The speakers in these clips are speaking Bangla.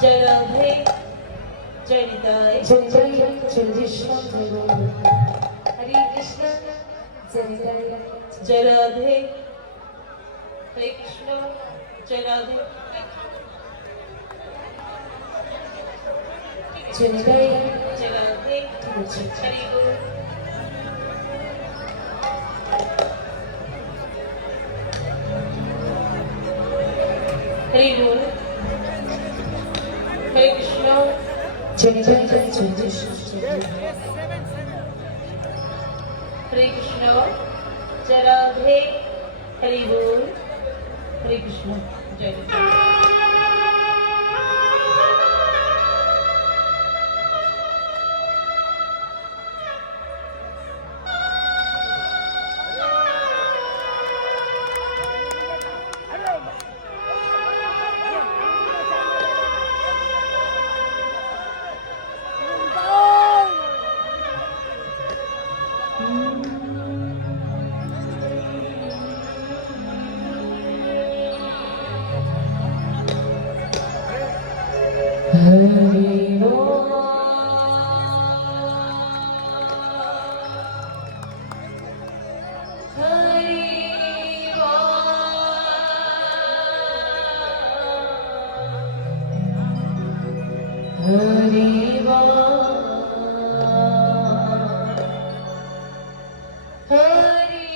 जय राधे जय निताय जय जय जय कृष्ण जय राधे हरे कृष्ण जय निताय जय राधे हरे कृष्ण जय राधे जय निताय जय राधे हरि बोल हरि बोल हरे कृष्ण जय जय जय कृष्ण हरे कृष्ण जय राधे हरि बोल हरे कृष्ण जय राधे हरि बोल हरि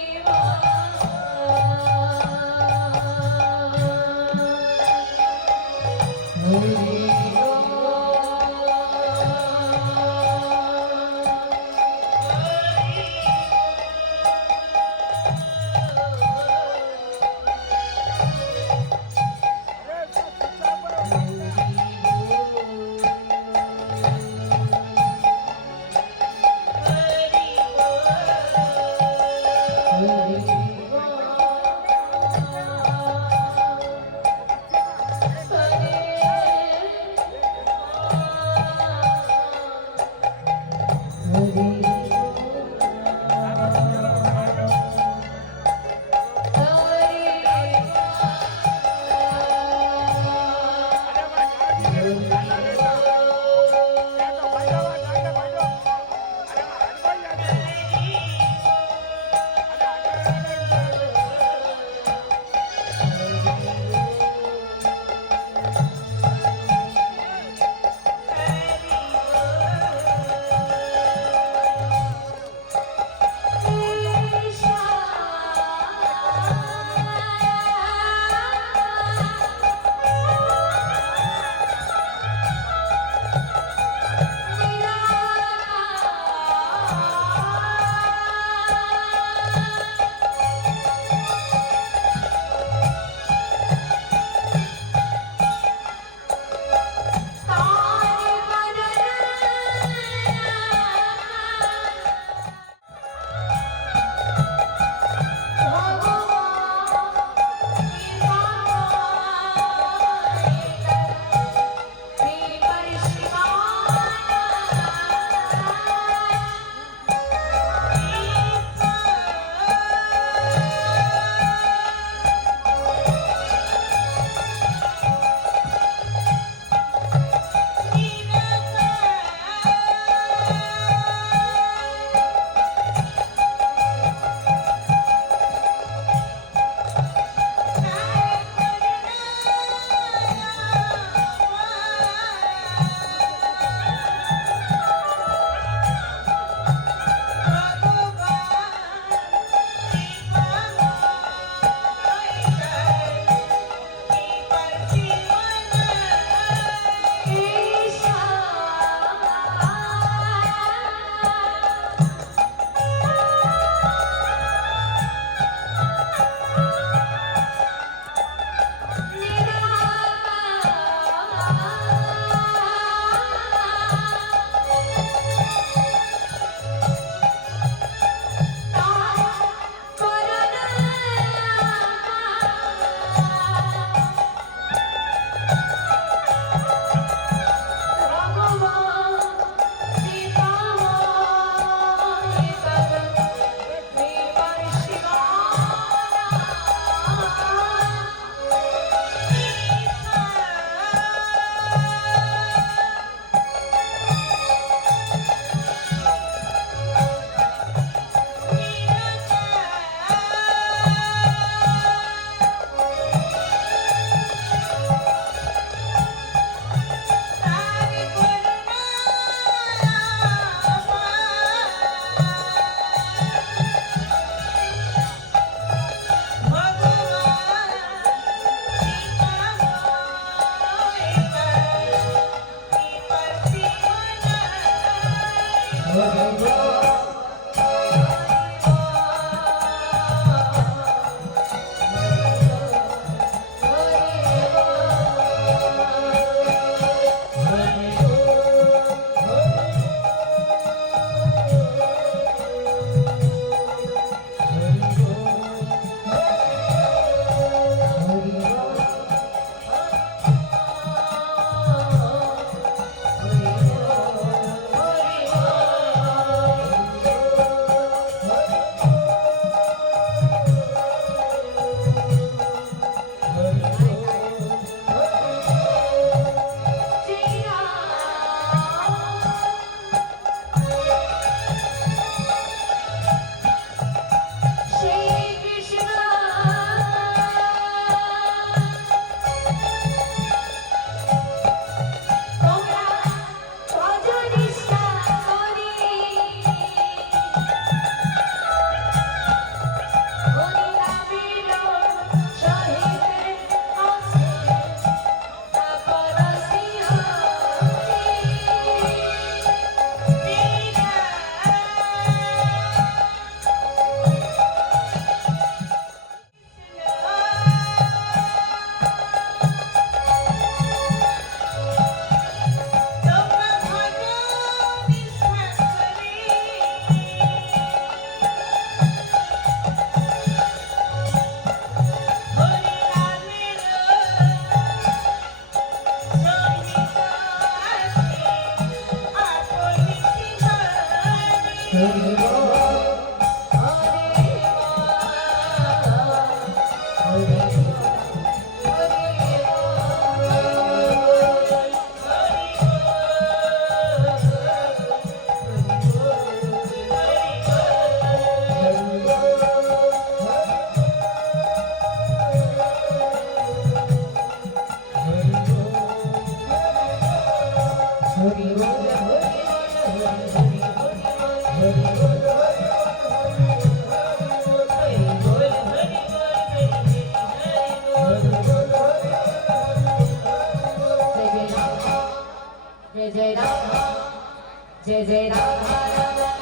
जय जय राधा रमण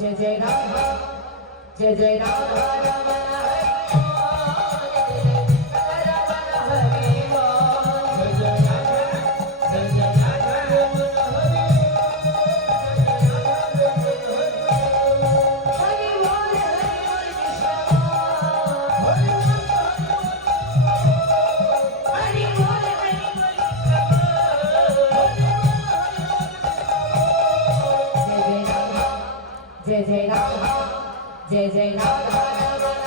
जय जय राधा जय जय राधा रमण जय जय राधा जय जय राधा रमण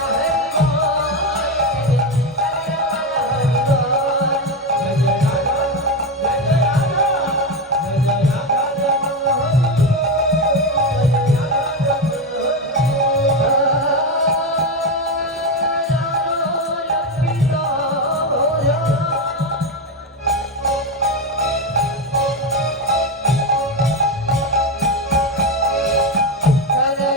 हरि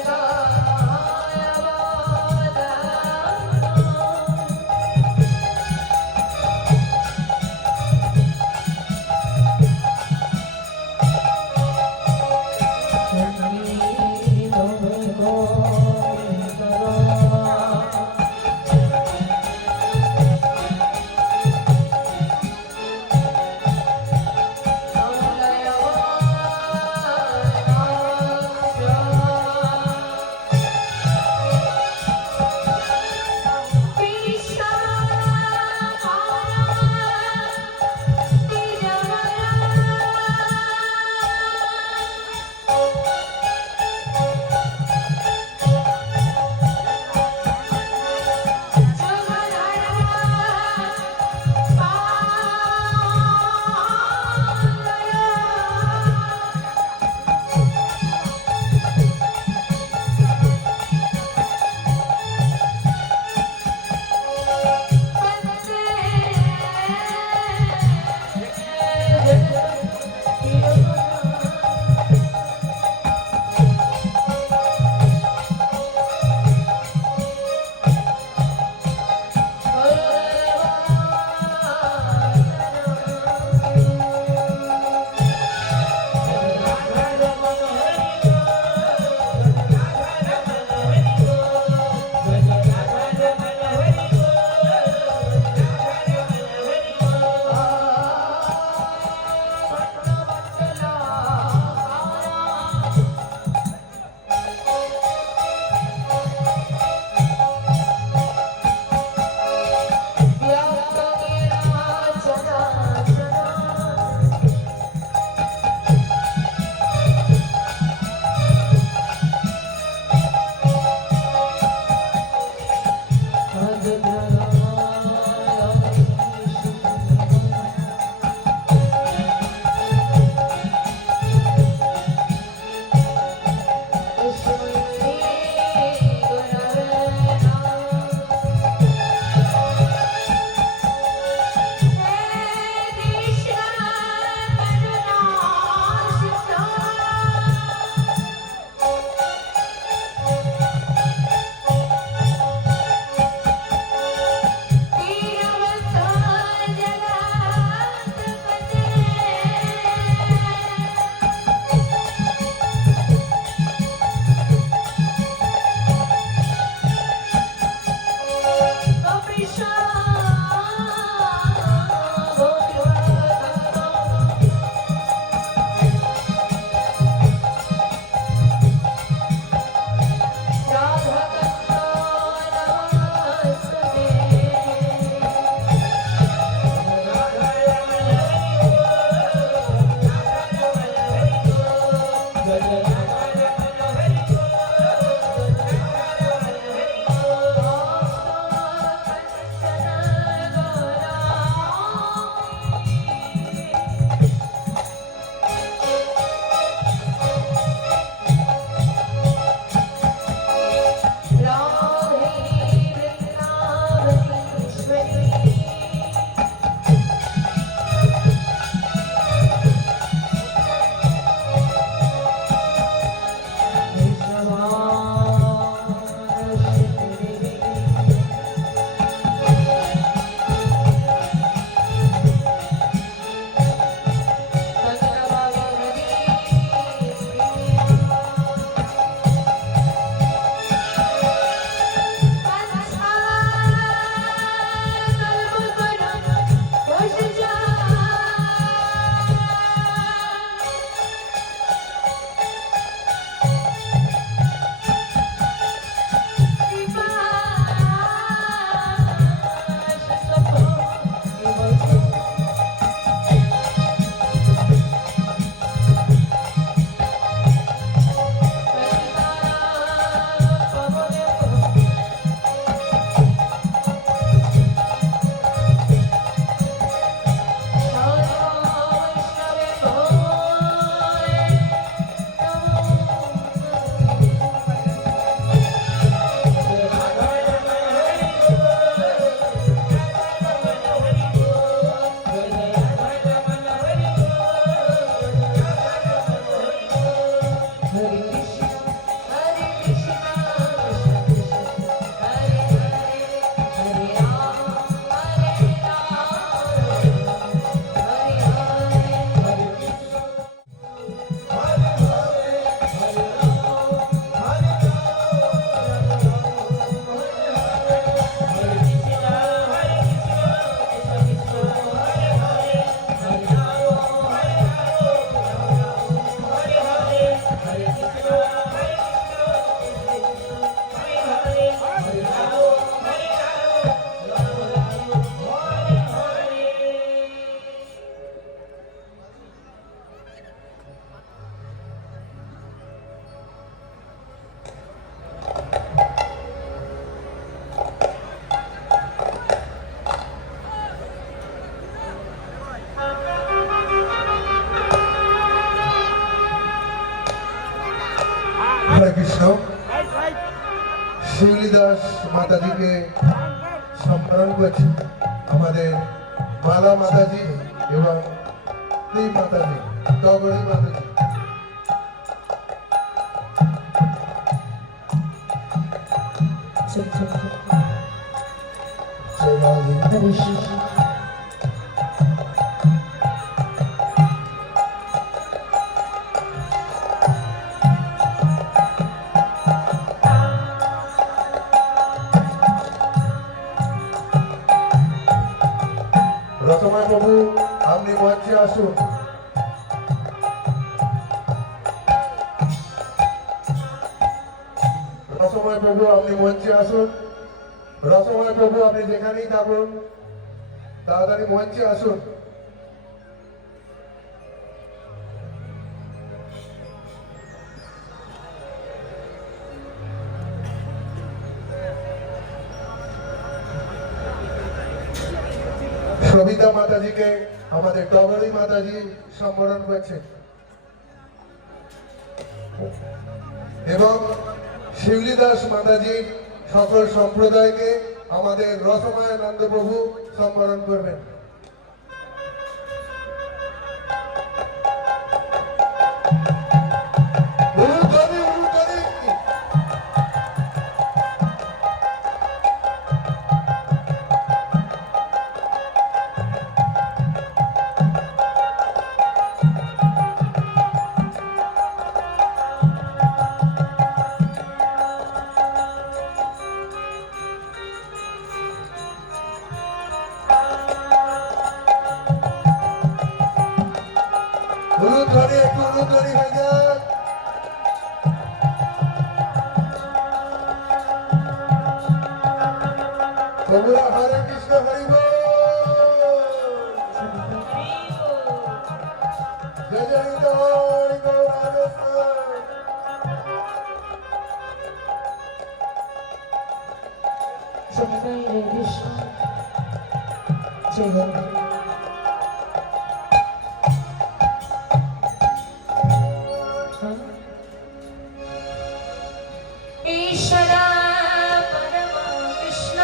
শিউলি দাস মাতাজিকে সম্মান করছে আমাদের মালা মাতাজি এবং শ্রী মাতাজি টগরি মাতাজি। জয় মাতাজি। রসময় বাবু আপনি মঞ্চে আসুন। রসময় বাবু আপনি মঞ্চে আসুন। রসময় বাবু আপনি যেখানেই থাকুন তাড়াতাড়ি মঞ্চে আসুন। সবিতা মাতাজিকে আমাদের টগরি মাতাজি সম্বোধন করছে এবং শিউলি দাস মাতাজি সকল সম্প্রদায়কে আমাদের রসমায়ানন্দ প্রভু সম্বোধন করবেন। উলুধ্বনি একটু উলুধ্বনি হয়ে যাক। তোমরা হরে কৃষ্ণ হরি বল। জয় জয় হরি গৌরাঙ্গ। সবাই কৃষ্ণ জয় হোক। ईश्वरा परमा कृष्ण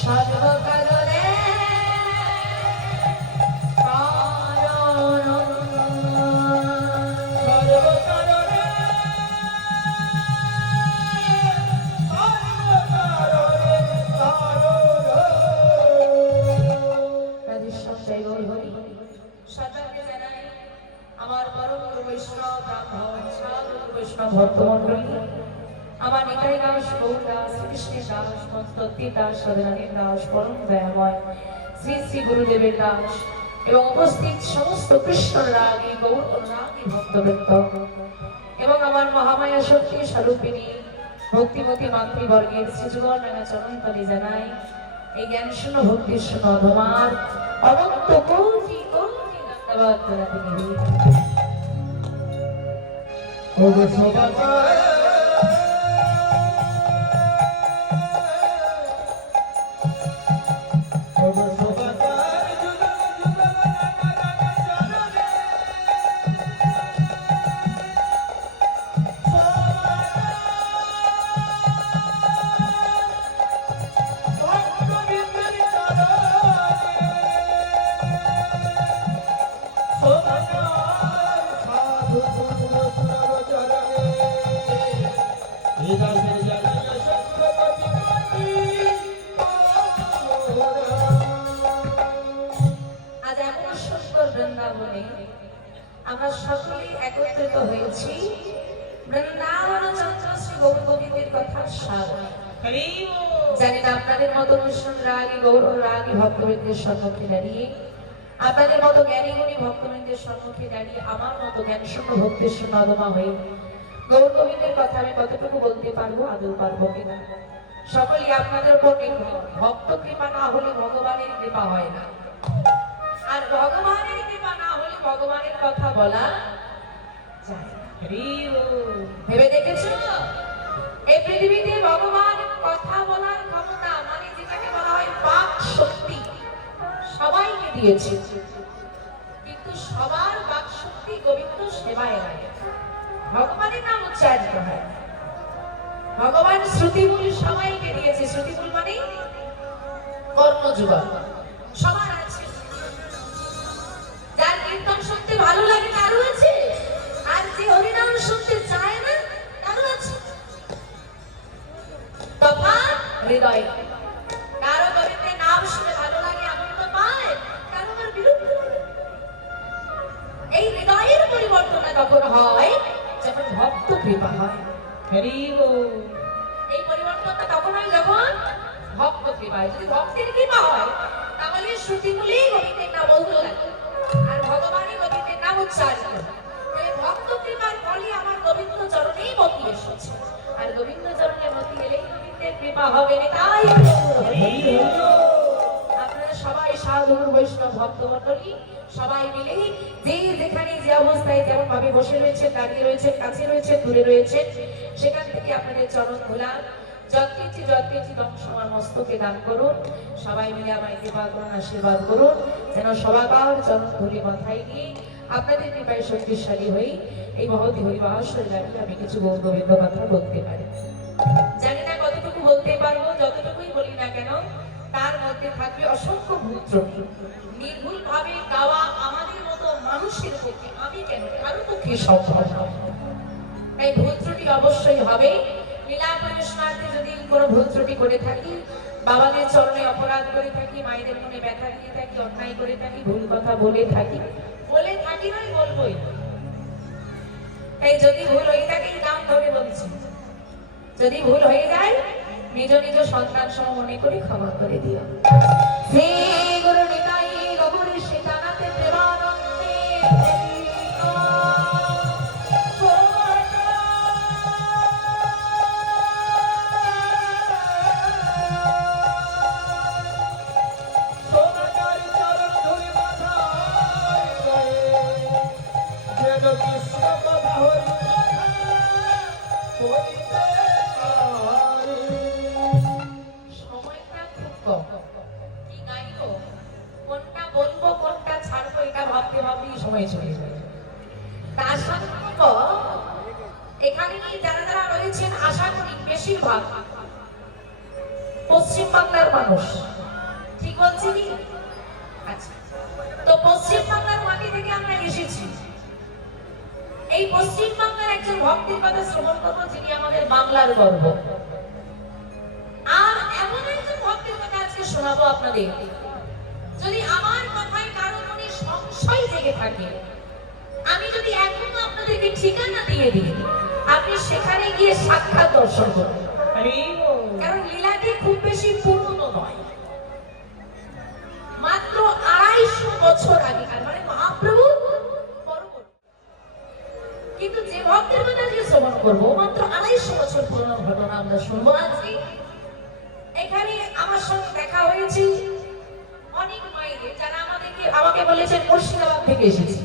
सर्वकरणे আমার পরম বৈষ্ণব ব্রাহ্মণ সাধু বৈষ্ণব ভক্তমণ্ডলী, আমার নিতাই দাস গৌর দাস শ্রীকৃষ্ণের দাস মস্তী দাস সদনানীর দাস পরম দয়াময় শ্রী শ্রী গুরুদেবের দাস এবং উপস্থিত সমস্ত কৃষ্ণ রাগী গৌর রাগী ভক্তবৃন্দ এবং আমার মহামায়া শক্তি স্বরূপিণী ভক্তিমতী মাতৃবর্গের শ্রীযুগল রাঙা চরণতলে জানাই এই জ্ঞান শূন্য ভক্তি শূন্য অধমার অনন্ত কোটি কোটি ধন্যবাদ জানাতে নিবেদিত। আমরা সকলে একত্রিত হয়েছি বৃন্দাবন চন্দ্র শ্রী গৌর গোবিন্দের কথার সাগরে। জানি না আপনাদের মতো কৃষ্ণ রাগী গৌর রাগী ভক্তবৃন্দের সম্মুখে দাঁড়িয়ে, আপনাদের মতো জ্ঞানী গুণী ভক্তবৃন্দের সম্মুখে দাঁড়িয়ে আমার মতো জ্ঞান শূন্য ভক্তির শূন্য অদমা হয়ে গৌর গোবিন্দের কথা আমি কতটুকু বলতে পারবো, আদৌ পারবো কিনা সকলেই আপনাদের উপর নির্ভর। ভক্ত কৃপা না হলে ভগবানের কৃপা হয় না, আর ভগবানের কৃপা না হলে ভগবানের কথা বলা যায় না। হরি বল। ভেবে দেখেছো এই পৃথিবীতে ভগবান কথা বলার ক্ষমতা মানে যেটাকে বলা হয় বাক শক্তি সবাইকে দিয়েছে, কিন্তু সবার বাক শক্তি গোবিন্দ সেবায় লাগে, ভগবানের নাম উচ্চারিত হয়। ভগবান শ্রুতিমূল সবাইকে দিয়েছে, শ্রুতিমূল মানে কর্মযুগল সবার আছে। যার কীর্তন শুনতে ভালো লাগে তারও আছে, আর যে হরিনাম শুনতে চায় না তারও আছে। তফাৎ হৃদয়, কারো গোবিন্দের নাম শুনে ভালো লাগে আনন্দ পায়, কারো আবার বিরক্ত লাগে। এই হৃদয়ের পরিবর্তনটা তখন হয় যখন ভক্ত কৃপা হয়। হরি বল। এই পরিবর্তনটা তখন হয় যখন ভক্ত কৃপা হয়। যদি ভক্তের কৃপা হয় তাহলে শ্রুতিমূলেই গোবিন্দের নাম বলতে লাগে, আর ভগবানই গোবিন্দের নাম উচ্চারিত। তাহলে ভক্ত কৃপার ফলে আমার গোবিন্দ চরণেই মতি এসেছে, আর গোবিন্দ চরণে মতি এলেই গোবিন্দের কৃপা হবে না। তাই আপনারা সবাই সাধু বৈষ্ণব ভক্তমণ্ডলী সবাই মিলে যে যেখানে যে অবস্থায় যেমন ভাবে বসে রয়েছেন, দাঁড়িয়ে রয়েছেন, কাছে রয়েছেন, দূরে রয়েছেন, সেখান থেকে আপনাদের চরণ ধুলাম, যৎকিঞ্চিৎ যৎকিঞ্চিৎ অংশ আমার মস্তকে দান করুন। সবাই মিলে আমায় কৃপা করুন, আশীর্বাদ করুন, যেন সবাইকার চরণ ধুলি মাথায় নিয়ে আপনাদের কৃপায় শক্তিশালী হই এই মহতি হরিবাসরে দাঁড়িয়ে আমি কিছু গোবিন্দ কথা বলতে পারি। জানি না কতটুকু বলতে পারবো, যতটুকুই বলি না কেন তার মধ্যে থাকবে অসংখ্য ভুল ত্রুটি। নির্ভুল ভাবে গাওয়া আমাদের মতো মানুষের পক্ষে, আমি কেন কারো পক্ষে সম্ভব নয়, তাই ভুল ত্রুটি অবশ্যই হবে। লীলা পরিবেশনার্থে যদি কোনো ভুল ত্রুটি করে থাকি, বাবাদের চরণে অপরাধ করে থাকি, মায়েদের মনে ব্যথা দিয়ে থাকি, অন্যায় করে থাকি, ভুল কথা বলে থাকি নয় বলবোই। তাই যদি ভুল হয়ে থাকে নাম ধরে বলছি, যদি ভুল হয়ে যায় নিজ নিজ সন্তান সম মনে করে ক্ষমা করে দিও। শ্রী গুরু নিতাই গৌরী সীতানাথে প্রেমানন্দে সময়টা খুব কম, কি গাইবো, কোনটা বলবো, কোনটা ছাড়বো, এটা ভাবতে ভাবতেই সময় চলে যায়। তার সাথে এখানে যারা যারা রয়েছেন আশা করি বেশিরভাগ পশ্চিম বাংলার মানুষ, ঠিক বলছি কি? আচ্ছা, তো পশ্চিম বাংলার মাটি থেকে আমরা এসেছি। এই পশ্চিম বাংলার একজন ভক্তের কথা শ্রবণ করবো যিনি আমাদের বাংলার গর্ব, আর এমন একজন ভক্তের কথা আজকে শোনাবো আপনাদের। যদি আমার কথায় কারো মনে সংশয় জেগে থাকে, আমি যদি এখনো আপনাদেরকে ঠিকানা দিয়ে দিই, আপনি সেখানে গিয়ে সাক্ষাৎ দর্শন করবেন। হরি বল। কারণ লীলাটি খুব বেশি পুরনো নয়, মাত্র 250 বছর আগেকার, মানে মহাপ্রভু পরবর্তী। কিন্তু যে ভক্তের কথা আজকে শ্রবণ করবো মাত্র 250 বছর পুরনো ঘটনা আমরা শুনবো আজকে। এখানে আমার সঙ্গে দেখা হয়েছে অনেক মায়েদের, যারা আমাকে বলেছেন মুর্শিদাবাদ থেকে এসেছি।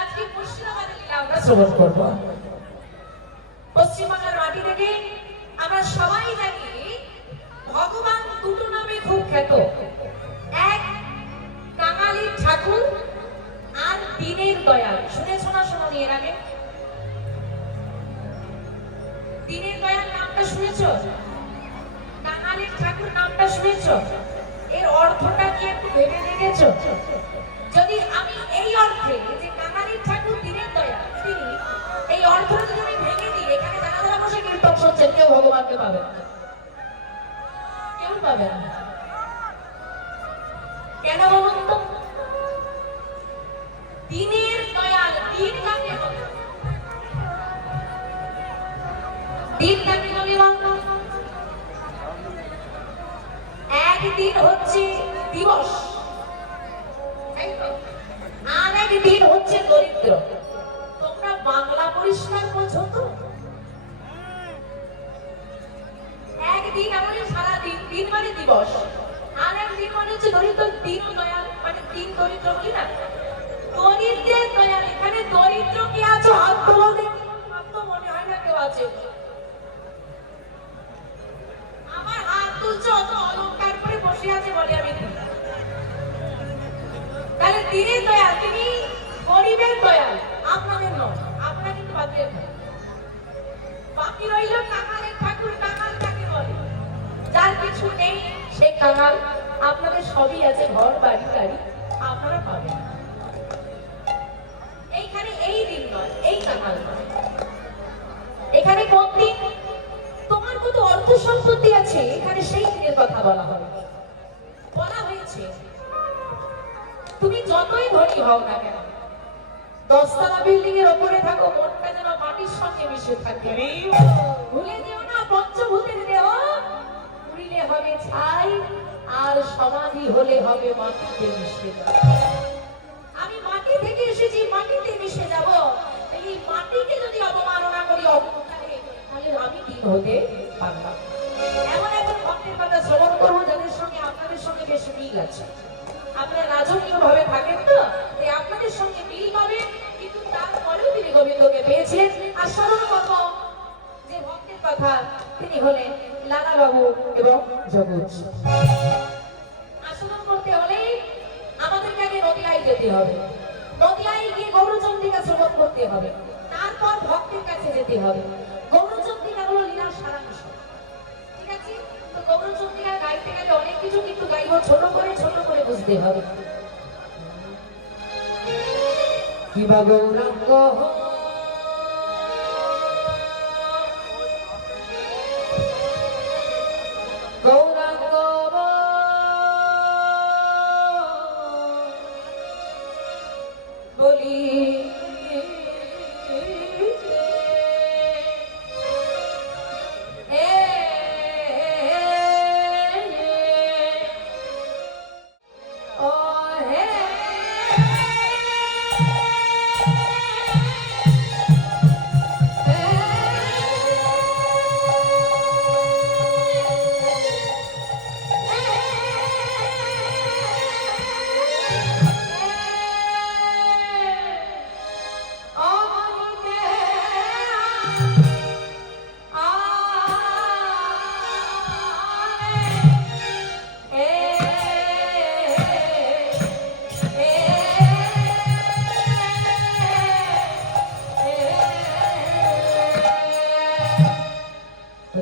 আজকে মুর্শিদাবাদের লীলা আমরা শ্রবণ করবো। পশ্চিমবঙ্গের মাটি থেকে আমরা সবাই জানি ভগবান দুটো নামে খুব খ্যাত, এক কাঙালির ঠাকুর আর দিনের দয়াল। শুনেছো না শোনোনি এর আগে? দিনের দয়াল নামটা শুনেছো? কাঙালির ঠাকুর নামটা শুনেছো? এর অর্থটা কি একটু ভেবে দেখেছো? যদি আমি এই অর্থে যে কাঙালির ঠাকুর দিনের দয়াল, তিনি এই অর্থটা যদি আমি ভেঙে দিই, এখানে যারা যারা বসে কীর্তন শুনছেন কেউ ভগবানকে পাবে না, কেউ পাবে না। কেন বলুন তো? দিনের দয়াল, দিন কাকে বলে? দিন কাকে বলে বাংলা? একদিন হচ্ছে দিবস, আর একদিন হচ্ছে দরিদ্র। তোমরা বাংলা পরিষ্কার বোঝো তো? একদিন আমাদের সারা দিন, দিন মানে দিবস, আর একদিন মানে হচ্ছে দরিদ্র। দিন দয়াল মানে দিন দরিদ্র বলি না, দরিদ্রের দয়াল, এখানে দরিদ্র কে আছো হাত তোলো দেখি। আমার তো মনে হয় না কেউ আছে। আমার হাত তুলছো অত অলংকার করে বসে আছে বলে আমি দিই। তাহলে দিনের দয়াল, তিনি গরিবের দয়াল, আপনাদের নয়। আপনারা কিন্তু বাদে বাকি রইল কাঙালের ঠাকুর। কাঙাল কাকে বলে? যার কিছু নেই সে কাঙাল। আপনাদের সবই আছে, ঘর বাড়ি গাড়ি, আপনারা পাবেন। এইখানে এই দিন নয়, এই কাঙাল নয়। এখানে কোন দিন? তোমার কত অর্থ সম্পত্তি আছে, এখানে সেই দিনের কথা বলা হয়। বলা হয়েছে তুমি যতই ধনী হও না কেন, 10 তলা বিল্ডিং এর উপরে থাকো, মনটা যেন মাটির সঙ্গে মিশে থাকে। ভুলে যেও না পঞ্চভূতের দেহ, পুরিলে হবে ছাই, আর সমাধি হলে হবে মাটিতে মিশে যাবে। আমি মাটি থেকে এসেছি, মাটিতে মিশে যাব। এই মাটিকে যদি অবমাননা করি অহংকারে, তাহলে আমি কি হতে পারলাম? এমন একজন ভক্তের কথা শ্রবণ করবো যাদের সঙ্গে আপনাদের সঙ্গে বেশ মিল আছে। আপনারা রাজকীয় ভাবে থাকেন তো, তাই আপনাদের সঙ্গে মিল পাবে, কিন্তু তারপরেও তিনি গোবিন্দকে পেয়েছেন। আর সর্বপ্রথম যে ভক্তের কথা, তিনি হলেন লালা বাবু এবং জগৎ। আচরণ করতে হলে আমাদেরকে আগে নদিয়ায় যেতে হবে। নদিয়ায় গিয়ে গৌরচন্দ্রিকা শ্রবণ করতে হবে, তারপর ভক্তের কাছে যেতে হবে। গৌরচন্দ্রিকা হলো লীলার সারাংশ, ঠিক আছে? তো গৌরচন্দ্রিকা গাইতে গেলে অনেক কিছু কিন্তু গাইব, ছোট করে বুঝতে হবে। কিবা গৌরাঙ্গ গৌরাঙ্গ বলি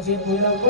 যে পুলক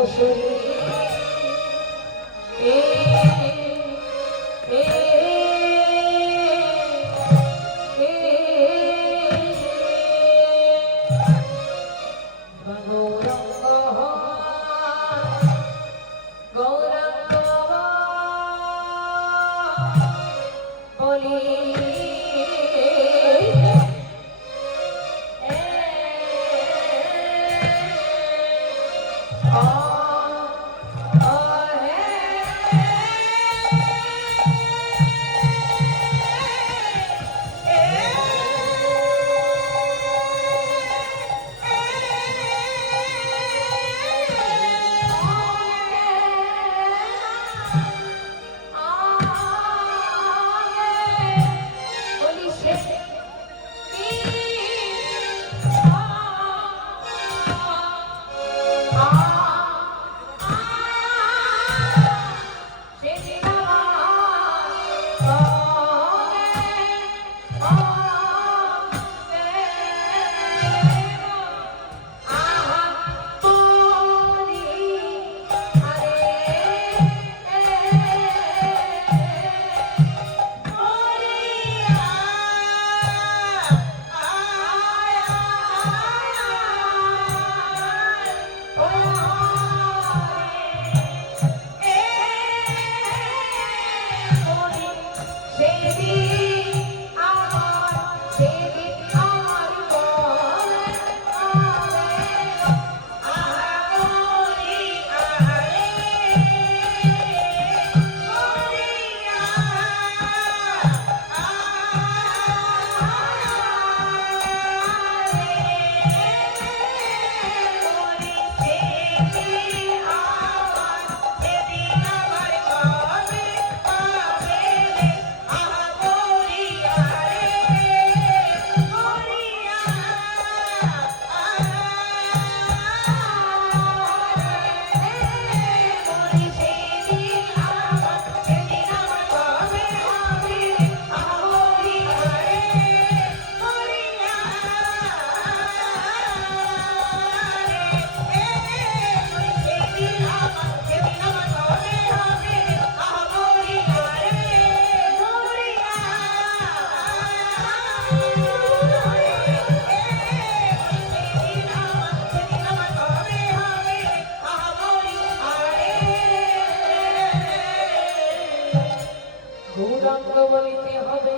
পুরঙ্গ বলিতে হবে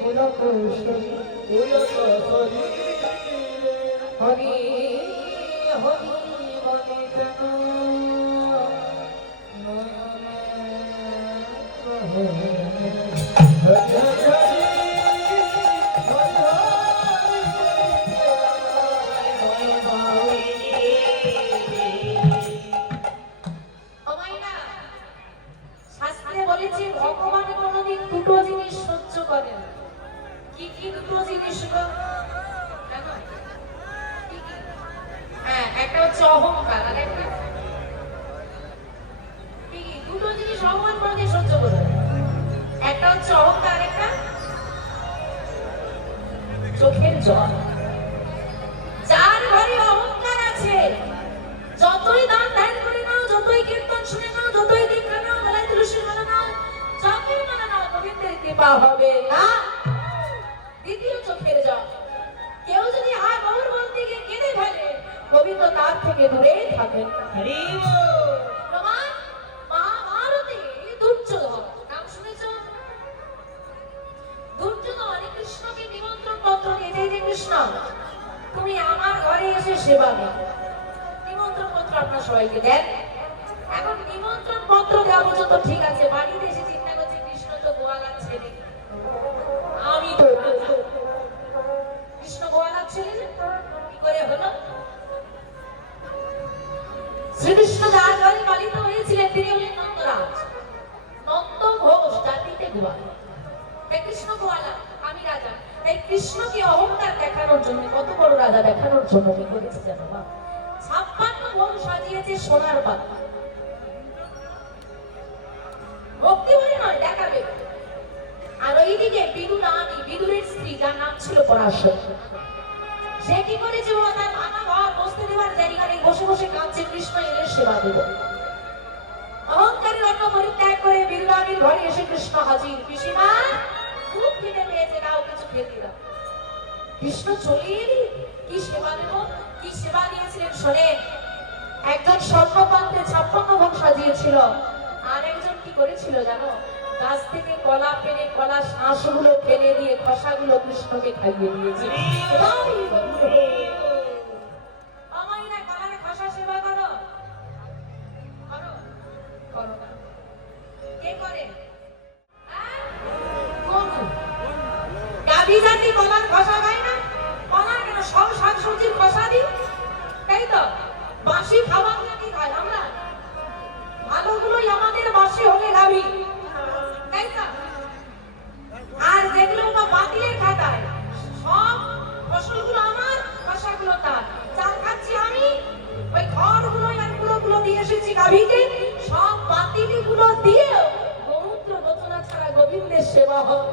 পুরকৌশলী হরি হরি বলে যেন শাস্ত্রে বলেছে ভগবান কোনদিন দুটো জিনিস সহ্য করেন। কি কি দুটো জিনিস গো? দেখো, কি কি? হ্যাঁ, একটা হচ্ছে অহংকার আর একটা কি কি? দুটো জিনিস ভগবান কোনদিন সহ্য করেন। একটা হচ্ছে অহংকার, একটা চোখের জল। যার ঘরে অহংকার আছে, যতই দান ধ্যান করে নাও, যতই কীর্তন শুনে নাও, যতই দীক্ষা নাও, বেলায় তুলসী মালা নাও, যতই মালা নাও, গোবিন্দের কৃপা হবে না। দ্বিতীয় চোখের জল। কেউ যদি হা গৌর বলতে গিয়ে কেঁদে ফেলে, গোবিন্দ তার থেকে দূরেই থাকেন। হরি বল। প্রমাণ মহাভারতে দুর্যোধন, নাম শুনেছ? দুর্যোধন কৃষ্ণকে নিমন্ত্রণ পত্র দিয়েছে যে কৃষ্ণ তুমি আমার ঘরে এসে সেবা দাও। নিমন্ত্রণ পত্র আপনার সবাইকে দেন। এখন নিমন্ত্রণ পত্র দেওয়া পর্যন্ত ঠিক আছে, বাড়িতে এসে চিন্তা করছে কৃষ্ণ তো গোয়ালার ছেলে, আমি তো কৃষ্ণ গোয়ালার ছেলে, কি করে হলো? শ্রীকৃষ্ণ যার ঘরে পালিত হয়েছিলেন তিনি হলেন নন্দরাজ। নন্দ ঘোষ জাতিতে গোয়াল, তাই কৃষ্ণ গোয়ালা, আমি রাজা। তাই কৃষ্ণকে অহংকার দেখানোর জন্য, কত বড় রাজা দেখানোর জন্য কি করেছে জানো মা? 56 ভোগ সাজিয়েছে সোনার পাতা। ভক্তি বলে নয়, দেখাবে। আর ওইদিকে বিদুরানী, বিদুরের স্ত্রী, যার নাম ছিল পরাশর, সে কি করেছে বাবা? তার ভাঙা ঘর, বসতে দেওয়ার জায়গা নেই, বসে বসে কাঁদছে কৃষ্ণ এলে সেবা দেব। অহংকারের অন্ন পরিত্যাগ করে বিদুরানীর ঘরে এসে কৃষ্ণ হাজির। পিসিমা, খুব খিদে পেয়েছে, দাও কিছু খেতে দাও। কৃষ্ণ চলে এলি, কি সেবা দেব? কি সেবা দিয়েছিলেন শোনেন। একজন স্বর্ণপাত্রে 56 ভোগ সাজিয়েছিল, আর একজন কি করেছিল জানো? গাছ থেকে কলা পেরে কলা শাঁসগুলো ফেলে দিয়ে খসাগুলো কৃষ্ণকে খাইয়ে দিয়েছে। আমাইনা কলার খসা সেবা করো, করো করো না? কে করে? গাভী জাতি কলার খসা খায় না? কলার কেন, সব শাকসবজির খসা দিই, তাই তো? বাসি খাবার নাকি খাই আমরা? ভালোগুলোই আমাদের বাসি হলে গাভী, তাই তো? আর যেগুলো বাতিলের খাতায়, সব ফসলগুলো আমার, খসাগুলো তার। চাল খাচ্ছি আমি, ওই খড়গুলো আর গুঁড়োগুলো দিয়ে এসেছি গাভীকে, সব বাতিলগুলো দিয়ে গৌমূত্র গোচনা ছাড়া গোবিন্দের সেবা হবে।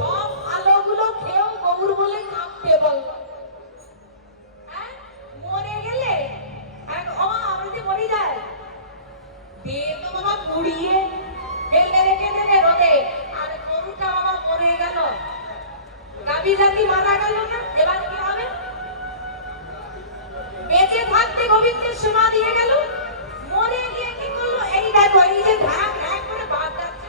সব আলোগুলো খেয়েও গৌর বলে কাঁপতে বল। মরে গেলে আমরা যে মরে যায়, দিয়ে তো বাবা পুড়িয়ে ফেলে রেখে দেবে রোদে। আর গরুটা বাবা মরে গেল, গাভী জাতি মারা গেল না, এবার কি হবে? বেঁচে থাকতে গোবিন্দের সেবা দিয়ে গেল, মরে গিয়ে কি করলো? এই দেখো, এই যে ঢাক ঢাক করে বাদ যাচ্ছে,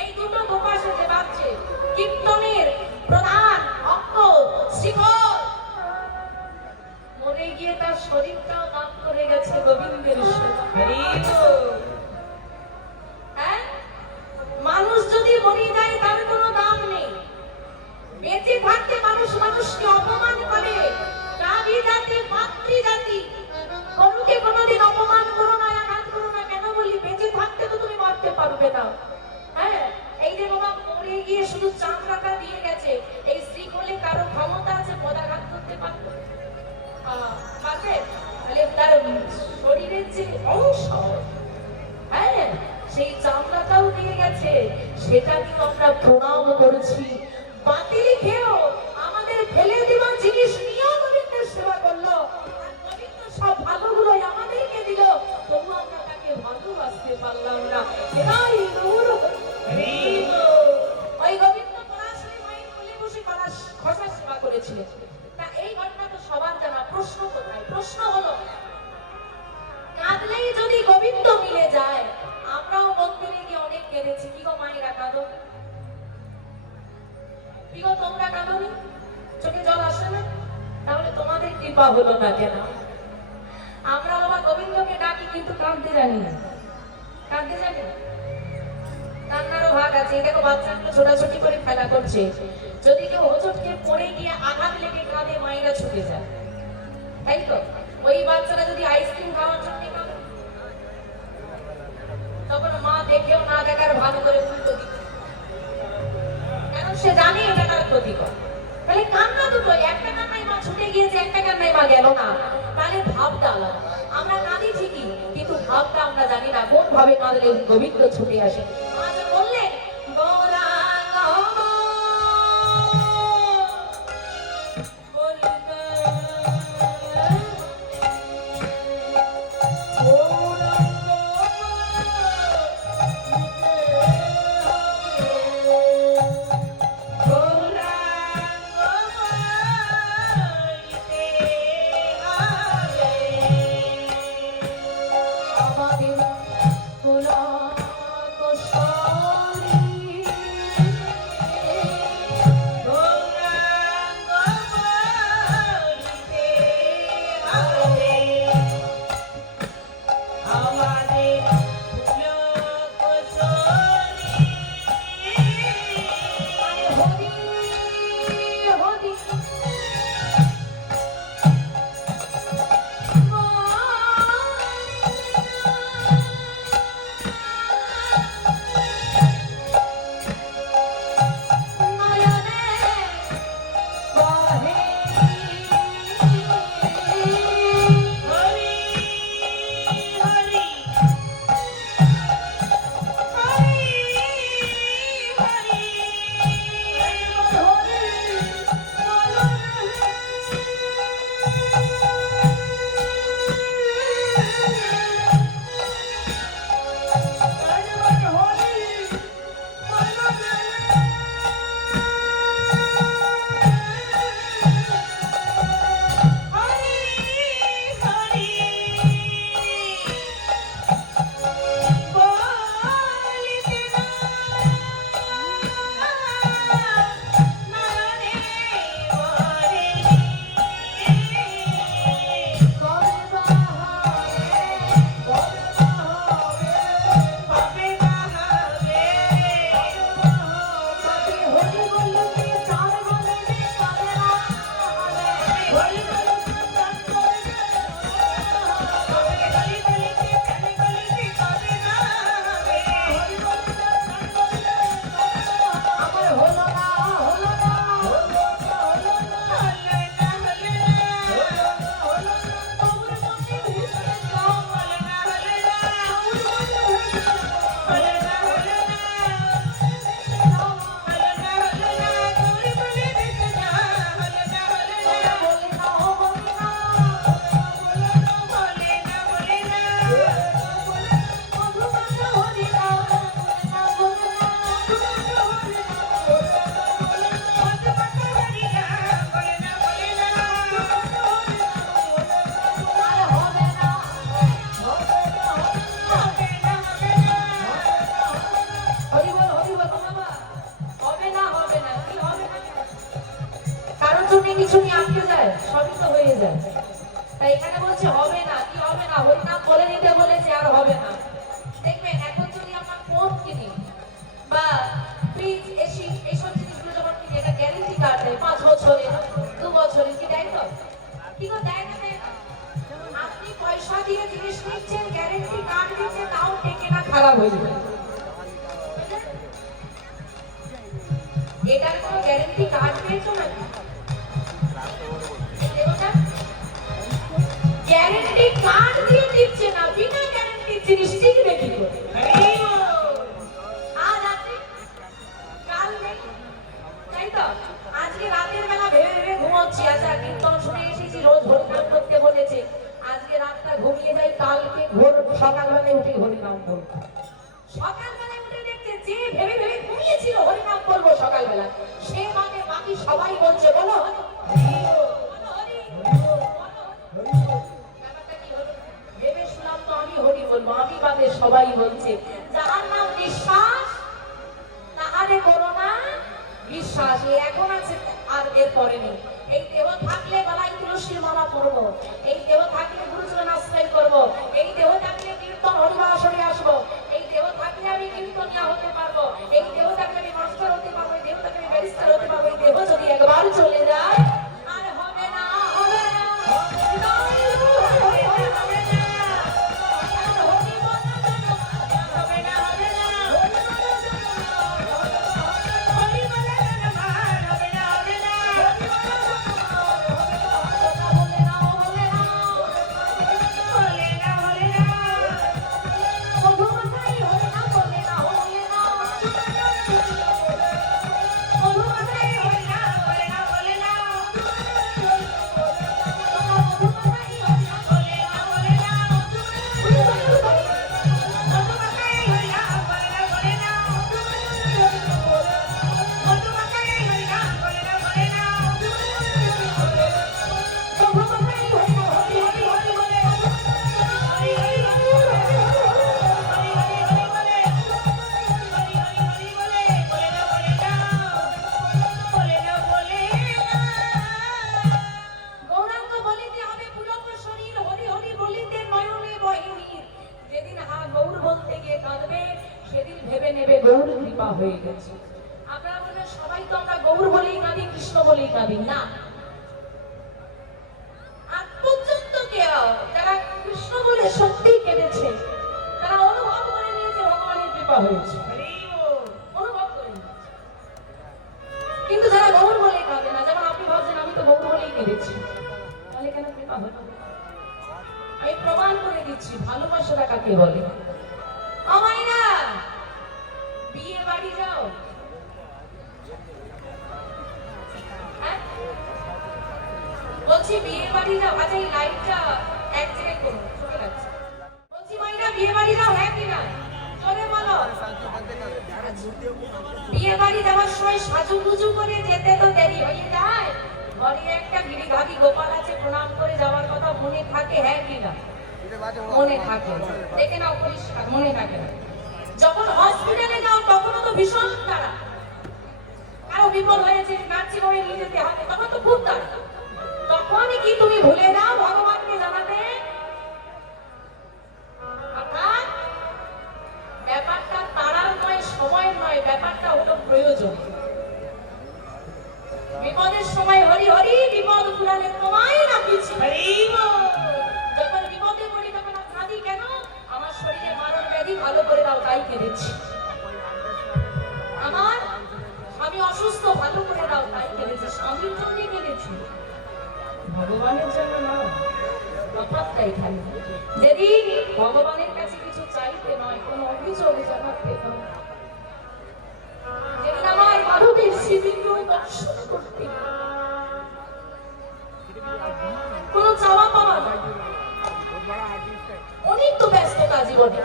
এই দুটো দুপাশে যে বাজছে, কীর্তনের প্রধান অঙ্গ শিখর, মরে গিয়ে তার শরীরটাও দান করে গেছে গোবিন্দের সেবা। হ্যাঁ, মানুষ যদি মরে যায় তার কোনো দাম নেই। বেঁচে থাকতে মানুষ মানুষকে অপমান করে। গাভী জাতি, মাতৃ জাতি, গরুকে কোনোদিন অপমান করো না, আঘাত করো না। কেন বলি? বেঁচে থাকতে তো তুমি মারতে পারবে না। হ্যাঁ, এই যে বাবা মরে গিয়ে শুধু চামড়াটা দিয়ে গেছে, এই স্ত্রী বলে কারো ক্ষমতা আছে পদাঘাত করতে পারবে? পারবে? তাহলে তার শরীরের যে অংশ, হ্যাঁ, সেই চামড়াটাও দিয়ে গেছে, সেটা নিয়ে আমরা প্রণাম করছি। বাতিল খেয়েও আমাদের ফেলে দেওয়া জিনিস নিয়েও গোবিন্দের সেবা করলো, আর গোবিন্দ সব ভালোগুলোই আমাদেরকে দিল, তবু আমরা তাকে ভালোবাসতে পারলাম না। এরাই গৌর। ওই গোবিন্দ পরাশরী মায়ের কোলে বসে কলা খসা সেবা করেছিলেন। তা এই ঘটনা তো সবার জানা। প্রশ্ন কোথায়? প্রশ্ন হলো, কাঁদলেই যদি গোবিন্দ মিলে যায়, আমরাও মন্দিরে গিয়ে অনেক কেঁদে কেঁদেছি। কি গো মায়েরা কাঁদো? কি গো তোমরা কাঁদোনি? চোখে জল আসে না? তাহলে তোমাদের কৃপা হলো না কেন? আমরা বাবা গোবিন্দকে ডাকি কিন্তু কাঁদতে জানি না। কাঁদতে জানি না। কান্নারও ভাগ আছে। এই দেখো বাচ্চাগুলো ছোটাছুটি করে খেলা করছে। যদি কেউ হোঁচটকে পড়ে গিয়ে আঘাত লেগে কাঁদে, মায়েরা ছুটে যায়, তাই তো? ওই বাচ্চারা যদি আইসক্রিম খাওয়ার জন্য কাঁদে, তখন মা দেখেও না দেখার ভান করে উল্টো দিচ্ছে, কারণ সে জানে এটা তার ক্ষতিকর। তাহলে কান্না দুটো, একটা কান্নায় মা ছুটে গিয়েছে, একটা কান্নায় মা গেল না, তাহলে ভাবটা আলাদা। আমরা কাঁদি ঠিকই, কিন্তু ভাবটা আমরা জানি না কোন ভাবে কাঁদলে গোবিন্দ ছুটে আসে। মা যে বললেন গৌরাঙ্গ কিছু নিয়ে আটকে যায়, সবই তো হয়ে যায়। তাই এখানে বলছে হবে না, কি হবে না? হরিনাম বলে নিতে বলেছে, আর হবে না। দেখবেন এখন যদি আমরা ফোন কিনি বা ফ্রিজ, এসি, এইসব জিনিসগুলো যখন কিনি, এটা গ্যারেন্টি কার্ড দেয় 5 বছরে, 2 বছরে, কি দেয় তো? কি গো, দেয় না? দেয় না? আপনি পয়সা দিয়ে জিনিস নিচ্ছেন, গ্যারেন্টি কার্ড দিচ্ছে, তাও টেকে না, খারাপ হয়ে যাবে। এটার কোনো গ্যারেন্টি কার্ড পেয়েছো নাকি? গ্যারেন্টি কার্ড দিয়ে দিচ্ছে না, বিনা গ্যারেন্টি জিনিস টিকবে কি করে? আজ আছে, কাল নেই, তাই তো? আজকে রাতের বেলা ভেবে ভেবে ঘুমোচ্ছি, আচ্ছা কীর্তন শুনে এসেছি, রোজ হরিনাম করতে বলেছে, আজকে রাতটা ঘুমিয়ে যাই, কালকে ভোর সকালবেলায় উঠে হরিনাম বলবো। সকালবেলায় উঠে দেখছে যে ভেবে ভেবে ঘুমিয়েছিল হরিনাম বলবো সকালবেলা, সে মানে বাকি সবাই বলছে বলো হরি। ভেবে শুনলাম তো আমি হরি বলবো, আমি বাদে সবাই বলছে। যার নাম নিঃশ্বাস এরপরে নেই। এই দেহ থাকলে গলায় তুলসীর মালা পরবো, এই দেহ থাকলে গুরুজনের আশ্রয় করবো, এই দেহ থাকলে কীর্তন হরিবাসরে আসবো, এই দেহ থাকলে আমি কীর্তনিয়া হতে পারবো, এই দেহ থাকলে আমি মাস্টার হতে পারবো, এই দেহ থাকলে আমি ব্যারিস্টার হতে পারবো। এই দেহ যদি একবার চলে যায় আর হবে না, হবে না, হবে না, হবে না। সেদিন ভেবে নেবে গৌর কৃপা হয়ে গেছে। আপনারা বলবেন সবাই তো আমরা গৌর বলেই কাঁদি, কৃষ্ণ বলেই কাঁদি না। আজ পর্যন্ত কেউ যারা কৃষ্ণ বলে সত্যি কেঁদেছে তারা অনুভব করে নিয়েছে ভগবানের কৃপা হয়েছে, অনুভব করে নিয়েছে। কিন্তু যারা গৌর বলে কাঁদে না, যেমন আপনি ভাবছেন আমি তো গৌর বলেই কেঁদেছি, তাহলে কেন কৃপা হলো? আমি প্রমাণ করে দিচ্ছি ভালোবাসাটা কাকে বলে। আমাইরা বিয়ে বাড়ি যাও, হ্যাঁ বলছি বিয়ে বাড়ি যাও। আচ্ছা এই লাইটটা এক জায়গায় করুন, চলে যাচ্ছে। বলছি মাইরা বিয়ে বাড়ি যাও, হ্যাঁ কি না চলে বলো। বিয়ে বাড়ি যাওয়ার সময় সাজুগুজু করে যেতে তো দেরি হয়ে যায়, ঘরে একটা গিরিধারী গোপাল আছে, প্রণাম করে যাওয়ার কথা মনে থাকে, হ্যাঁ কি না মনে থাকে, দেখে নাও পরিষ্কার মনে থাকে না। যখন হসপিটালে যাও তখনও তো ভীষণ তাড়া, কারো বিপদ হয়েছে নার্সিং হোমে নিয়ে যেতে হবে, তখন তো খুব তাড়া। তখনই কি তুমি ভুলে যাও ভগবানকে জানাতে? অর্থাৎ ব্যাপারটা তাড়ার নয়, সময়ের নয়, ব্যাপারটা হলো প্রয়োজন। বিপদের সময় হরি হরি, বিপদ পুরাণে তোমায় না পিছি। যখন বিপদে পড়ি তখন কাঁদি কেন? আমার শরীরে মারণ ব্যাধি, ভালো করে দাও তাই কেঁদেছি। আমার আমি অসুস্থ, ভালো করে দাও তাই কেঁদেছি। স্বামীর জন্য কেঁদেছি, ভগবানের জন্য না। তফাৎটা এখানে। যেদিন ভগবানের কাছে কিছু চাইতে নয়, কোনো অভিযোগ জানাতে নয়, যেদিন আমার মানবের শিবিরকে দর্শন করতে, কোনো চাওয়া পাওয়া নয়। অনেক তো ব্যস্ততা জীবনে,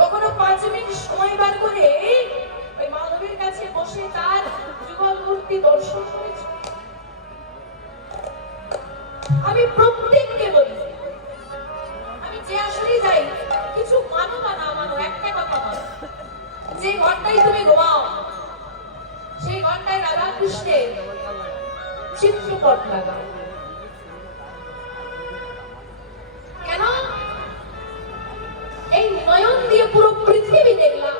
কখনো 5 মিনিট সময় বার করে ওই মাধবের কাছে বসে তার যুগল মূর্তি দর্শন করেছি। আমি প্রত্যেককে বলি, আমি যে আসলে যাই, কিছু মানো বা না মানো, একটা কথা মানো, যে ঘরটাই তুমি ঘুমাও সেই ঘরটায় রাধা কৃষ্ণের চিত্রপট লাগাও। কেন? এই নয়ন দিয়ে পুরো পৃথিবী দেখলাম,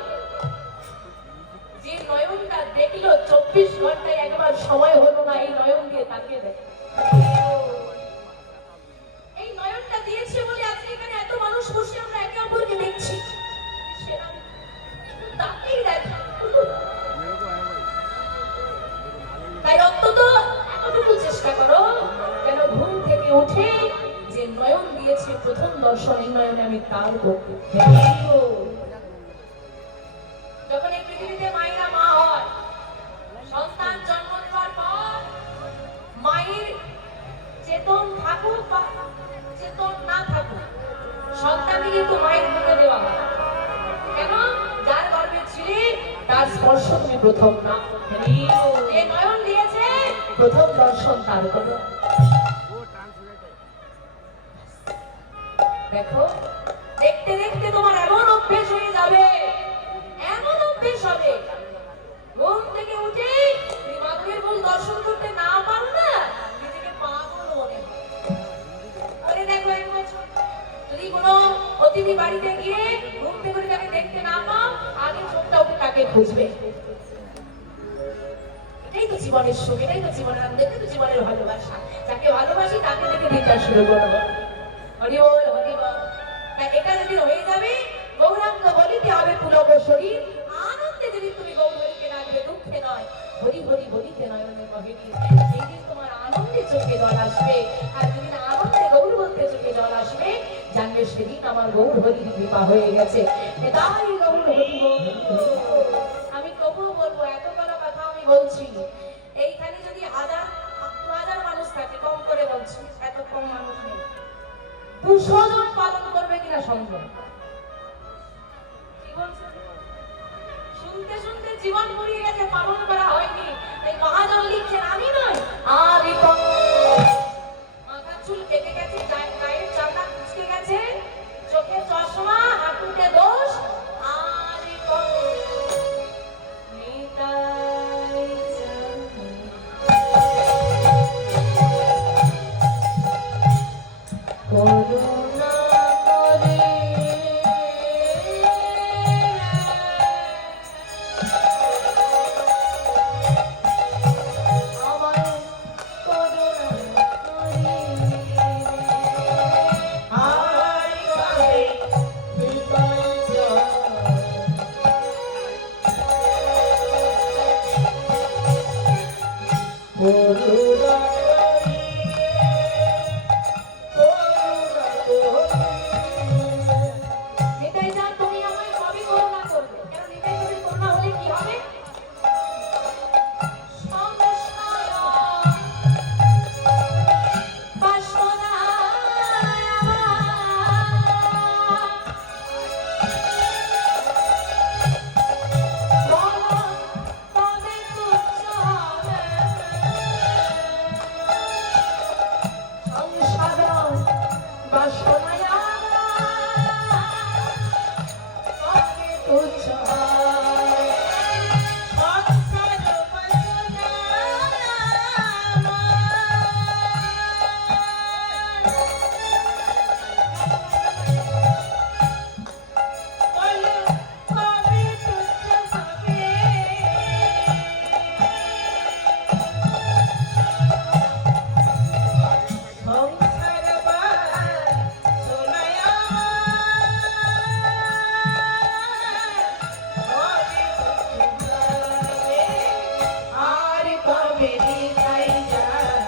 যে নয়নটা দেখলো 24 ঘন্টায় একবার সময় হলো না এই নয়ন দিয়ে তাকিয়ে দেখ। এই নয়নটা দিয়েছে বলে আজকে এখানে এত মানুষ বসে আমরা একে অপরকে দেখছি। তাকেই দেখা, তাই অন্তত এতটুকু চেষ্টা করো যেন ঘুম থেকে উঠে যে নয়ন দিয়েছে প্রথম দর্শন, এই নয়নে আমি তার করতে। যখন এই পৃথিবীতে মায়েরা মা হয়, সন্তান জন্ম দেওয়ার পর মায়ের চেতন থাকুক বা চেতন না থাকুক, সন্তানকে কিন্তু মায়ের মুখে দেওয়া হয়। কেন? যার গর্ভে ছিলে তার স্পর্শ তুমি প্রথম না, যে নয়ন দিয়েছে প্রথম দর্শন তার করো। দেখো দেখতে দেখতে তোমার এমন অভ্যেস হয়ে যাবে, এমন অভ্যেস হবে ঘুম থেকে উঠে মাধবের মূল দর্শন করতে না পারো না, নিজেকে পাগল মনে হয়। করে দেখো এক বছর যদি কোনো অতিথি বাড়িতে গিয়ে ঘুম থেকে তাকে দেখতে না পাও, আগে চোখটা উঠে তাকে খুঁজবে। এটাই তো জীবনের সুখ, এটাই তো জীবনের আনন্দ, এটাই তো জীবনের ভালোবাসা। যাকে ভালোবাসি তাকে দেখে দিতে শুরু করবো। হরি বল, হরি বল। তাই এটা যদি হয়ে যাবে, গৌরাঙ্গ বলিতে হবে পুলক শরীর। আনন্দে যদি তুমি গৌরীকে ডাকবে, দুঃখে নয়, হরি হরি বলিতে নয় কহিনি। এই দিন তোমার আনন্দে চোখে জল আসবে, আর যেদিন আনন্দে গৌর বলতে চোখে জল আসবে, জানবে সেদিন আমার গৌর হরির কৃপা হয়ে গেছে। তাই গৌর হরি বল। আমি তবুও বলবো, এত বড় কথা আমি বলছি, এইখানে যদি হাজার মানুষ থাকে, কম করে বলছি, এত কম মানুষ নেই, 200 জন পালন করবে কিনা সন্দেহ। কি বলছেন? শুনতে শুনতে জীবন ফুরিয়ে গেছে, পালন করা হয়নি। তাই মহাজন লিখছেন, আমি নয় আর মাথার চুল কেটে গেছে, গায়ের চামড়া কুচকে গেছে, চোখে চশমা, হাঁটুতে দোষ, আর নিতাই করুণা করে আমায় করুণা করে আর করে বিদায় যায়। করুণা নিতাই যা, তুমি আমায় সবই করুণা করবে। কেন নিতাই যদি করুণা হলে কি হবে? সংসার বাসনা বলো তবে তুচ্ছ হবে। সংসার বাসনায় তবে তুচ্ছ হবে। সংসার বাসনা বলো তবে তুচ্ছ হবে। সংসার বাসনায় আর কবে নিতাই যায়।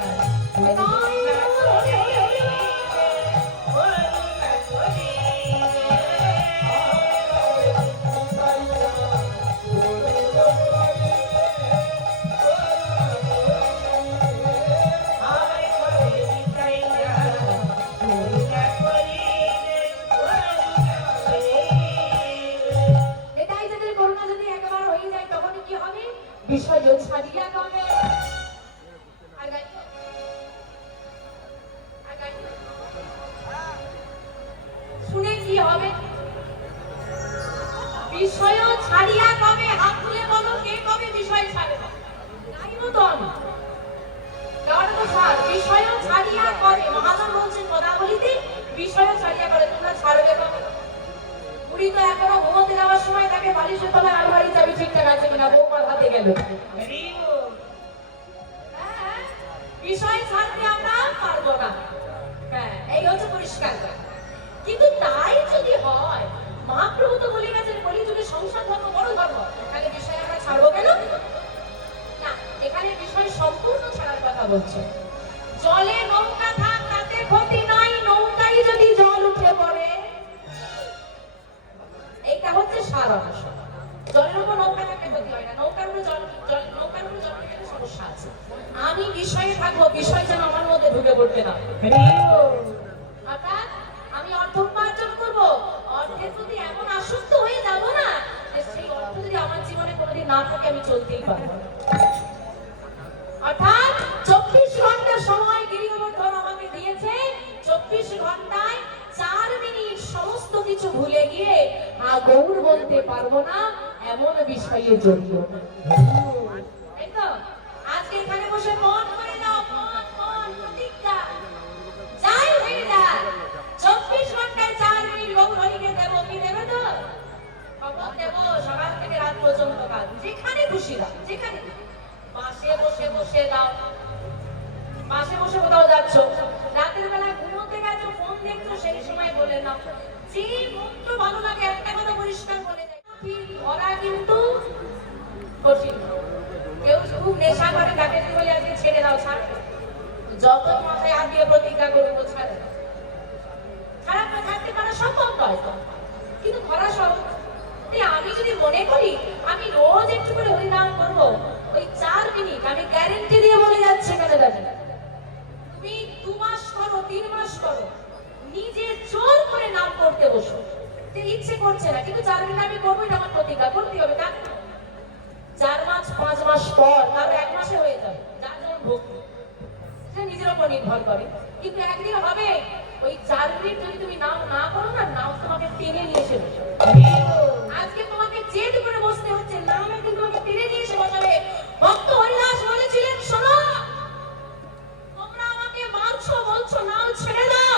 এটাই যদি করুণা যদি একবার হয়ে যায়, তখন কি হবে? বিষয় ছাড়িয়া কমে। আর গাইতে? আর গাইতে? শুনে কি হবে? বিষয় ছাড়িয়া কবে? হাত তুলে বলো, কে কবে বিষয় ছাড়বে? গাইবো তো আমি। গাওয়াটা তো ছাড়, বিষয় ছাড়িয়া করে। মহাজন বলছেন পদাবলিতে, বিষয় ছাড়িয়া করে। তোমরা ছাড়বে কবে? বুড়ি তো এখনো ঘুমোতে যাওয়ার সময় তাকে বালিশের তলায় আলমারি চাবি ঠিকঠাক আছে কিনা বৌমার হাতে গেল। হ্যাঁ, বিষয় ছাড়তে আমরা পারবো না। হ্যাঁ, এই হচ্ছে পরিষ্কার। কিন্তু তাই যদি হয়, মহাপ্রভু তো বলে গেছেন কলিযুগে সংসার ধর্ম বড় ধর্ম, তাহলে বিষয় আমরা ছাড়বো কেন? না, এখানে বিষয় সম্পূর্ণ ছাড়ার কথা বলছে। জলে নৌকা থাক, তাতে ক্ষতি নাই, নৌকায় যদি জল উঠে পড়ে, এইটা হচ্ছে সার অংশ। জলের উপর নৌকা থাকলে ক্ষতি হয় না, নৌকার উপর জল গেলে সমস্যা আছে। আমি বিষয়ে থাকবো, বিষয় যেন আমার মধ্যে ঢুকে পড়তে না। অর্থাৎ আমি অর্থ উপার্জন করবো, অর্থের প্রতি এমন আসক্ত হয়ে যাবো না যে সেই অর্থ যদি আমার জীবনে কোনোদিন না থাকে, আমি চলতেই পারবো না। অর্থাৎ 24 ঘন্টা সময় গিরিগোবর্ধন আমাকে দিয়েছে। 24 ঘন্টায় 4 মিনিট সমস্ত কিছু ভুলে গিয়ে গৌর বলতে পারবো না, এমন বিষয়ে জড়িত। তাই তো আজকে এখানে যে মুখটা ভালো লাগে একটা কথা পরিষ্কার বলে যায়, ধরা কিন্তু কঠিন। কেউ খুব নেশা করে তাকে যদি বলে আজকে ছেড়ে দাও, ছাড়, যত মাথায় হাত দিয়ে প্রতিজ্ঞা করবো ছাড়ে দাও। খারাপ না থাকতে পারা সম্ভব নয় তো, কিন্তু ধরা সহজ। আমি যদি মনে করি আমি রোজ একটু করে হরিনাম করবো, ওই 4 মিনিট আমি গ্যারেন্টি দিয়ে বলে যাচ্ছি কেন দাদা, তুমি 2 মাস করো, 3 মাস করো, নিজে জোর করে নাম করতে বসো, যে ইচ্ছে করছে না কিন্তু 4 মিনিট আমি করবো, এটা আমার প্রতিজ্ঞা করতে হবে। কারণ 4 মাস 5 মাস পর কারো 1 মাসে হয়ে যাবে, যার যেমন ভক্তি সেটা নিজের উপর নির্ভর করে। কিন্তু একদিন হবে ওই 4 মিনিট যদি তুমি নাম না করো না, নাম তোমাকে টেনে নিয়ে এসে বসে। আজকে তোমাকে জেদ করে বসতে হচ্ছে, নাম একদিন তোমাকে টেনে নিয়ে এসে বসাবে। ভক্ত হরিদাস বলেছিলেন, শোনো, তোমরা আমাকে মারছো, বলছো নাম ছেড়ে দাও,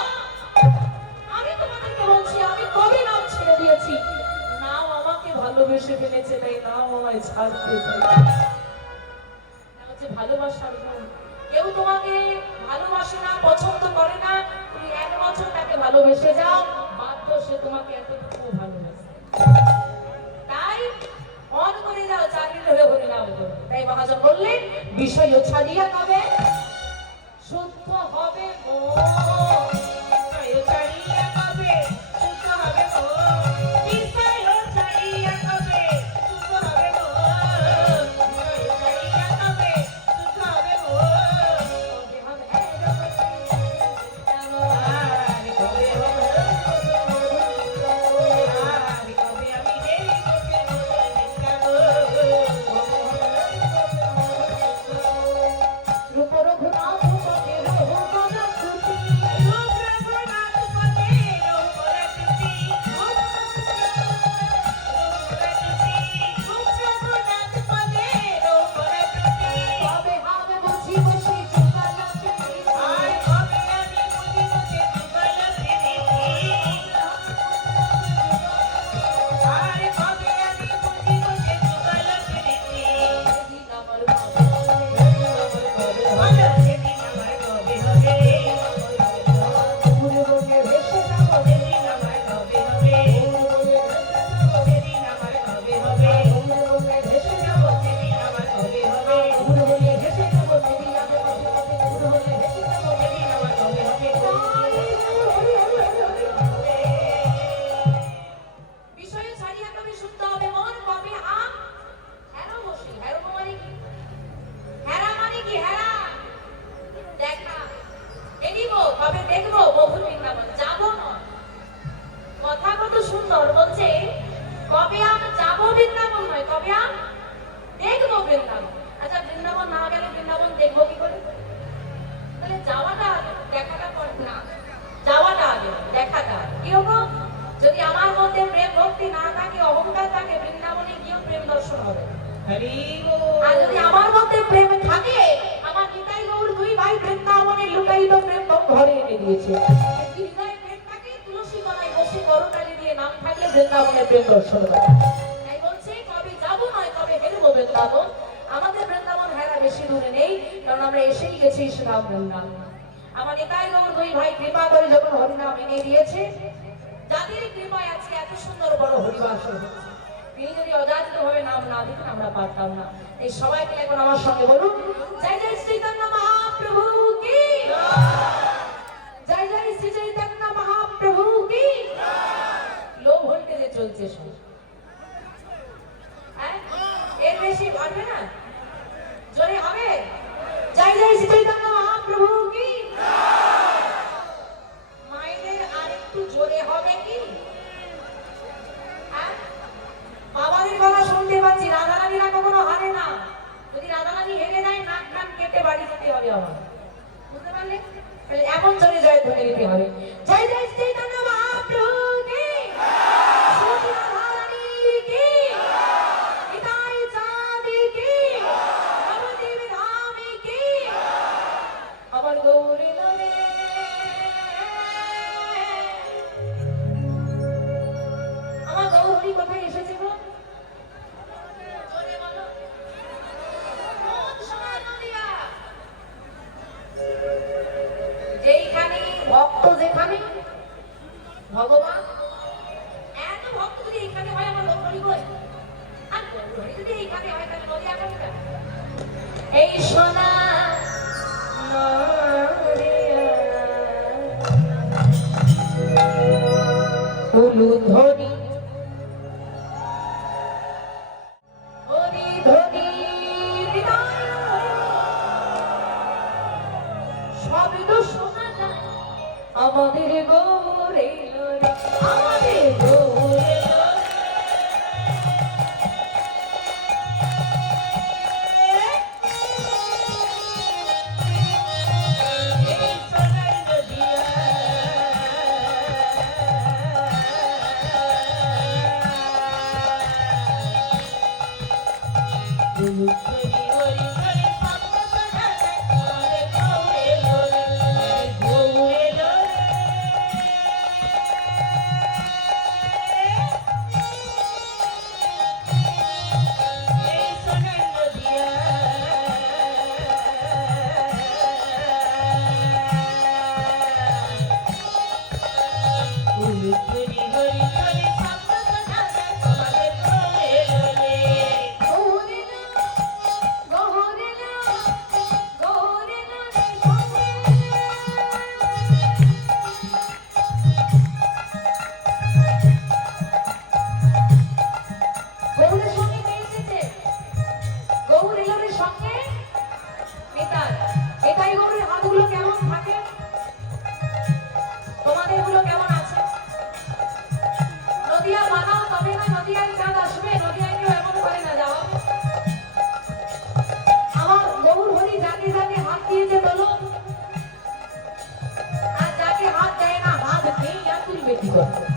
আমি তোমাদেরকে বলছি আমি কবে নাম ছেড়ে দিয়েছি? নাম আমাকে ভালোবেসে ফেলেছে, তাই নাম আমায় ছাড়তে চাই। হচ্ছে ভালোবাসার গুণ। কেউ তোমাকে ভালোবাসে না, পছন্দ করে না, তুমি 1 বছর তাকে ভালোবেসে যাও, বাধ্য সে তোমাকে এতটুকু ভালোবাসে। তাই মন করে যাও, 4 মিনিট হলে হরিনাম করো। তাই মহাজন বললেন, বিষয় ছাড়িয়া কবে শুদ্ধ হবে মন, বিষয় ছাড়িয়া কবে শুদ্ধ হবে মন, বিষয় ছাড়িয়া কবে শুদ্ধ হবে মন, বিষয় ছাড়িয়া কবে শুদ্ধ হবে মন, আর কবে হবে আর কবে আমি এই বসে বসে নিকাবো, রূপ রঘুনাথ পদে রঘুনাথ ছুটি, রূপ রঘুনাথ পদে রঘুনাথ ছুটি, রূপ রঘুনাথ পদে রঘুনাথ ছুটি, কবে হবে বুঝি বসি যুগলকে, আর কবে আমি বুঝি বসে যুগল ফিরিছি, আর কবে আমি বুঝি বসে যুগল ফিরিছি, সেদিন আমার বলো সেদিন আমার কবে হবে, পূর্বকে ভেসে যাব, সেদিন আমার কবে হবে, সেদিন আমার কবে হবে, পূর্বকে ভেসে যাব, সেদিন আমার কবে হবে, পূর্বকে ভেসে যাব, সেদিন আমি পথে পথে পূর্বকে ভেসে যাব, সেদিন আমার কবে হবে, বিষয় ছাড়িয়া কবে শুদ্ধ হবে মন, কবে আম হেরো বসি, হেরো মানে কি? হেরা মানে কি? হেরা দেখা, এদিব, কবে দেখবো বহু বৃন্দাবন, যাবো না। কথা কত সুন্দর বলছে, কবে আম যাবো বৃন্দাবন নয়, কবে আম দেখবো বৃন্দাবন। আচ্ছা, বৃন্দাবন না গেলে বৃন্দাবন দেখবো কি করে? তাহলে যাওয়াটা আগে, দেখাটা পরে না, যাওয়াটা আগে, দেখাটা আগে। কি হবো? যদি আমার মধ্যে প্রেম ভক্তি না থাকে, অহংকার থাকে, বৃন্দাবনে গিয়েও প্রেম দর্শন হবে না। হরি বল। আর যদি আমার মধ্যে প্রেম থাকে, আমার নিতাই গৌর 2 ভাই বৃন্দাবনে লুকায়িত প্রেম ঘরে এনে দিয়েছে। যদি হৃদয়ে প্রেম থাকে, তুলসী তলায় বসে করতালি দিয়ে নাম থাকলে বৃন্দাবনে প্রেম দর্শন হবে। তাই বলছে, কবে যাবো নয়, কবে হেরবো বৃন্দাবন। আমাদের বৃন্দাবন হেরা বেশি দূরে নেই, কারণ আমরা এসেই গেছি শ্রীরাম বৃন্দাবন। আমার নিতাই গৌর 2 ভাই কৃপা করে যখন হরিনাম এনে দিয়েছে, যাদের কৃপায় আজকে এত সুন্দর বড় হরিবাস হয়েছে, তিনি যদি অযাচিত ভাবে নাম না দিতেন আমরা পারতাম না। এই সবাই মিলে এখন আমার সঙ্গে বলুন, জয় জয় চৈতন্য মহাপ্রভু কি, জয় জয় শ্রী চৈতন্য মহাপ্রভু কি। লো ভোল্টেজে চলছে সব, হ্যাঁ? এর বেশি বাড়বে না, জোরে হবে। জয় জয় শ্রী চৈতন্য মহাপ্রভু কি। মায়েদের আরেকটু জোরে হবে কি? হ্যাঁ? বাবাদের কথা শুনতে পাচ্ছি, রাধারানীরা কখনো হারে না। যদি রাধারানী হেরে যায়, নাক কান কেটে বাড়ি যেতে হবে আমার, বুঝতে পারলে? তাহলে এমন জোরে জয় ধ্বনি দিতে হবে, জয় জয় শ্রী চৈতন্য মহাপ্রভু কি, শ্রী রাধারানী কি, নিতাই চাঁদ কি, নবদ্বীপ ধাম কি, আমার গৌরী নরে। আমার গৌরী কোথায় এসেছে গো? জোরে বলো। কোন সময় নদিয়া? যেইখানে ভক্ত, যেখানে ভক্ত যদি এখানে হয় আমার গৌর হরি কই? আর গৌর হরি যদি এখানে হয় তাহলে নদিয়া কেন? এই সোনা উলুধ্বনি হরি ধ্বনি হৃদয় শব্দ শোনা যায় আমাদের গৌরে লোরে, আমাদের গৌরে লোরে। এই সোনার নদিয়া হরি হরি হরি শব্দ শোনা যায় আমাদের গৌরে লোরে, গৌরে লোরে। এই সোনার নদিয়া হরি হরি হরি শব্দ শোনা যায় আমাদের গৌরে লোরে। গৌরে লোরে, গৌরে লোরে, গৌরে লোরে সঙ্গে। গৌরের সঙ্গে কে এসেছে? গৌর এলোরের সঙ্গে নিতাই। নিতাই গৌরের হাতগুলো কেমন থাকে? তোমাদের গুলো কেমন আছে? নদিয়া বানাও তবে না নদিয়ায় চাঁদ আসবে। নদিয়ায় কেউ এমন করে না যাও। আমার গৌর হরি যাকে যাকে হাত দিয়েছে বলো, আর যাকে হাত দেয় না হাত দিয়ে তুলবে কি করে?